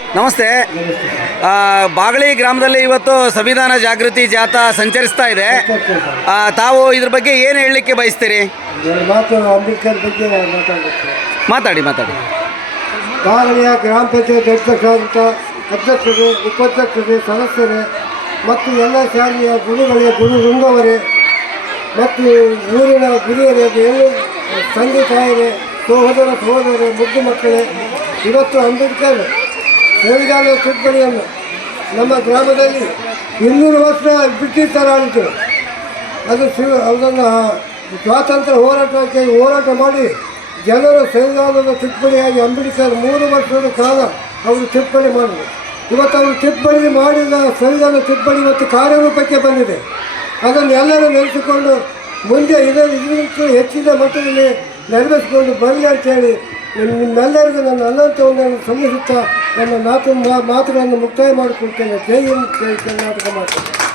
ನಮಸ್ತೆ. ಬಾಗಳಿ ಗ್ರಾಮದಲ್ಲಿ ಇವತ್ತು ಸಂವಿಧಾನ ಜಾಗೃತಿ ಜಾಥಾ ಸಂಚರಿಸ್ತಾ ಇದೆ. ತಾವು ಇದ್ರ ಬಗ್ಗೆ ಏನು ಹೇಳಲಿಕ್ಕೆ ಬಯಸ್ತೀರಿ? ಅಂಬೇಡ್ಕರ್ ಬಗ್ಗೆ ಮಾತಾಡಿ. ಬಾಗಳಿಯ ಗ್ರಾಮ ಪಂಚಾಯತ್ ಅಧ್ಯಕ್ಷರು, ಉಪಾಧ್ಯಕ್ಷರು, ಸದಸ್ಯರೇ ಮತ್ತು ಎಲ್ಲ ಶಾಲೆಯ ಗುರುಗಳೇ, ಗುರು ವೃಂದವರೇ ಮತ್ತು ಊರಿನ ಗುರಿಯರೇ, ಎಲ್ಲ ತಂದೆ ತಾಯರೇ, ಸಹೋದರರೇ, ಮುದ್ದು ಮಕ್ಕಳೇ, ಇವತ್ತು ಅಂಬೇಡ್ಕರ್ ಸಂವಿಧಾನದ ತಿದ್ದುಪಡಿಯನ್ನು ನಮ್ಮ ಗ್ರಾಮದಲ್ಲಿ 200 ವರ್ಷ ಬ್ರಿಟಿಷರ ಆಳಿತು. ಅದನ್ನು ಸ್ವಾತಂತ್ರ್ಯ ಹೋರಾಟ ಮಾಡಿ ಜನರು ಸಂವಿಧಾನದ ತಿದ್ದುಪಡಿಯಾಗಿ ಅಂಬೇಡ್ಕರ್ 3 ವರ್ಷದ ಕಾಲ ಅವರು ತಿದ್ದುಪಡಿ ಮಾಡಿದರು. ಇವತ್ತು ಅವರು ತಿದ್ದುಪಡಿ ಮಾಡಿದ ಸಂವಿಧಾನ ತಿದ್ದುಪಡಿ ಇವತ್ತು ಕಾರ್ಯರೂಪಕ್ಕೆ ಬಂದಿದೆ. ಅದನ್ನು ಎಲ್ಲರೂ ನೆನೆಸಿಕೊಂಡು ಮುಂದೆ ಇದಕ್ಕಿಂತ ಹೆಚ್ಚಿನ ಮಟ್ಟದಲ್ಲಿ ನೆರವೇರಿಸಿಕೊಂಡು ಬರಲಿ ಅಂತೇಳಿ ನಿಮ್ಮೆಲ್ಲರಿಗೂ ನನ್ನ ಅನಂತವನ್ನು ಸಲ್ಲಿಸುತ್ತಾ ನನ್ನ ಮಾತುಗಳನ್ನು ಮುಕ್ತಾಯ ಮಾಡಿಕೊಡ್ತೇನೆ. ಜೈ ಹಿಂದ್, ಜೈ ಕರ್ನಾಟಕ ಮಾತು.